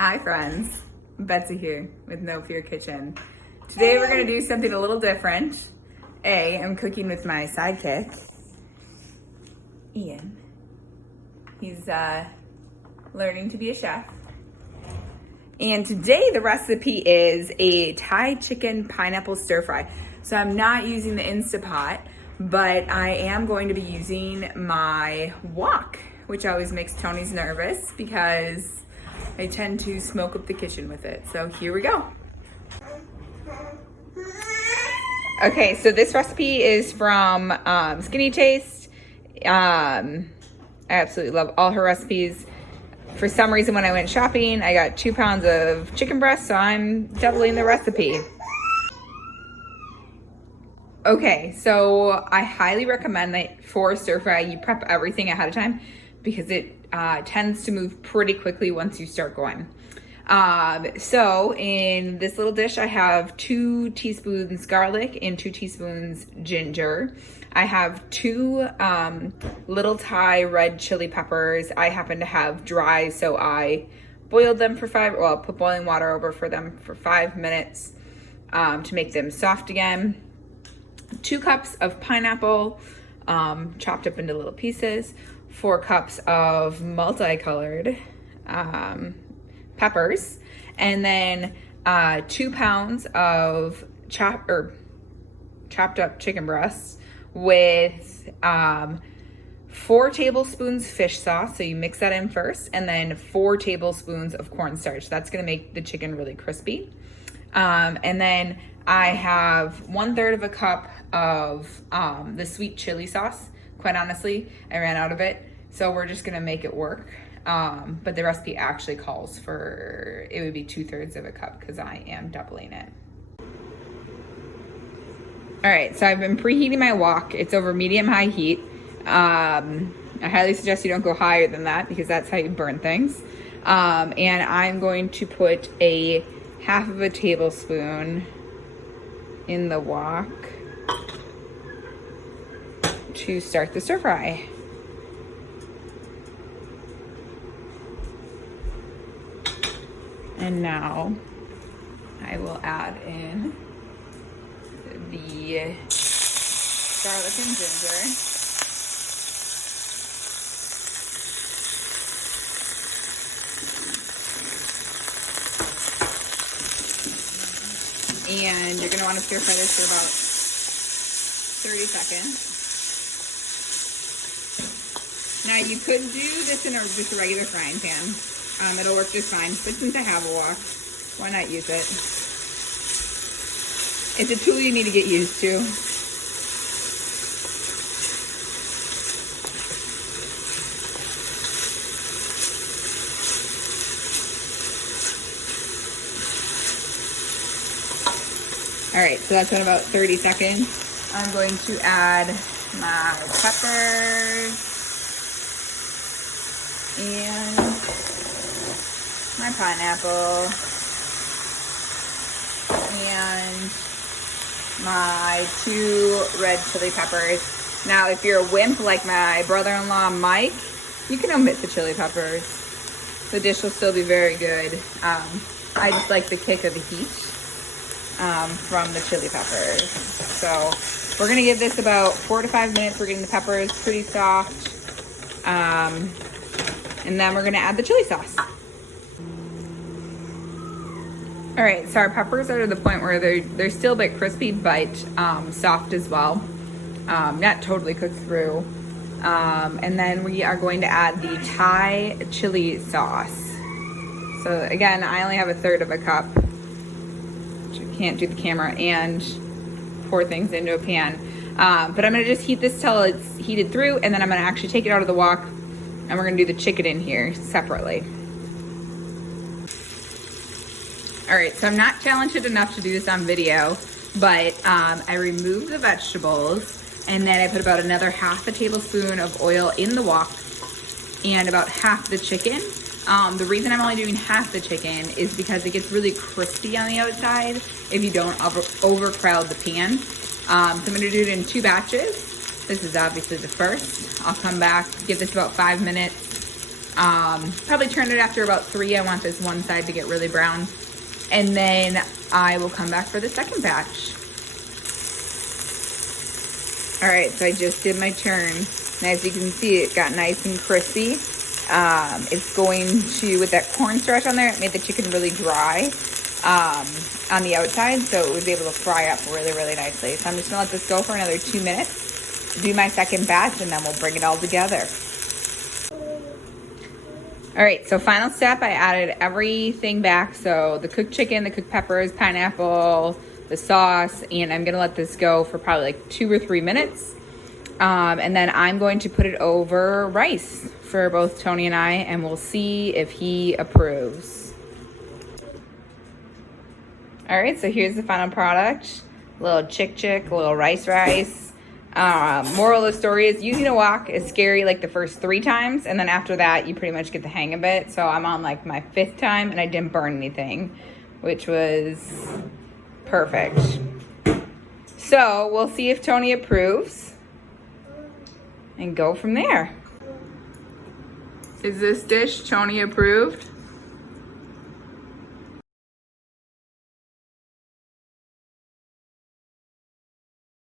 Hi friends, Betsy here with No Fear Kitchen. Today we're gonna do something a little different. I'm cooking with my sidekick, Ian. He's learning to be a chef. And today the recipe is a Thai chicken pineapple stir fry. So I'm not using the Instapot, but I am going to be using my wok, which always makes Tony's nervous because I tend to smoke up the kitchen with it. So here we go. Okay, so this recipe is from Skinny Taste. I absolutely love all her recipes. For some reason, when I went shopping, I got 2 pounds of chicken breast, so I'm doubling the recipe. Okay, so I highly recommend that for stir fry, you prep everything ahead of time because it tends to move pretty quickly once you start going. So in this little dish, I have 2 teaspoons garlic and 2 teaspoons ginger. I have 2 little Thai red chili peppers. I happen to have dry, so I boiled them for put boiling water over for them for 5 minutes to make them soft again. 2 cups of pineapple, chopped up into little pieces. 4 cups of multicolored peppers, and then 2 pounds of chopped up chicken breasts with 4 tablespoons fish sauce. So you mix that in first, and then 4 tablespoons of cornstarch. That's gonna make the chicken really crispy. And then I have 1/3 of a cup of the sweet chili sauce. Quite honestly, I ran out of it, so we're just gonna make it work. But the recipe actually calls for, it would be 2/3 of a cup because I am doubling it. All right, so I've been preheating my wok. It's over medium-high heat. I highly suggest you don't go higher than that because that's how you burn things. And I'm going to put a 1/2 tablespoon in the wok to start the stir fry. And now I will add in the garlic and ginger. And you're gonna want to stir fry this for about 30 seconds. Now you could do this in just a regular frying pan. It'll work just fine, but since I have a wok, why not use it? It's a tool you need to get used to. All right, so that's been about 30 seconds. I'm going to add my peppers and my pineapple and my 2 red chili peppers. Now, if you're a wimp like my brother-in-law, Mike, you can omit the chili peppers. The dish will still be very good. I just like the kick of the heat from the chili peppers. So we're gonna give this about 4 to 5 minutes. We're getting the peppers pretty soft. And then we're gonna add the chili sauce. All right, so our peppers are to the point where they're still a bit crispy, but soft as well. Not totally cooked through. And then we are going to add the Thai chili sauce. So again, I only have 1/3 of a cup, which I can't do the camera, and pour things into a pan. But I'm gonna just heat this till it's heated through, and then I'm gonna actually take it out of the wok, and we're gonna do the chicken in here separately. All right, so I'm not talented enough to do this on video, but I removed the vegetables, and then I put about another 1/2 tablespoon of oil in the wok and about half the chicken. The reason I'm only doing half the chicken is because it gets really crispy on the outside if you don't overcrowd the pan. So I'm gonna do it in 2 batches. This is obviously the first. I'll come back, give this about 5 minutes, Probably turn it after about 3. I want this one side to get really brown. And then I will come back for the second batch. All right, so I just did my turn. And as you can see, it got nice and crispy. It's going to, with that cornstarch on there, it made the chicken really dry on the outside, so it was able to fry up really, really nicely. So I'm just gonna let this go for another 2 minutes, do my second batch, and then we'll bring it all together. All right, so final step, I added everything back. So the cooked chicken, the cooked peppers, pineapple, the sauce, and I'm gonna let this go for probably like 2 or 3 minutes. And then I'm going to put it over rice for both Tony and I, and we'll see if he approves. All right, so here's the final product. A little chick, a little rice. Moral of the story is using a wok is scary like the first 3 times, and then after that, you pretty much get the hang of it. So I'm on like my 5th time, and I didn't burn anything, which was perfect. So we'll see if Tony approves and go from there. Is this dish Tony approved?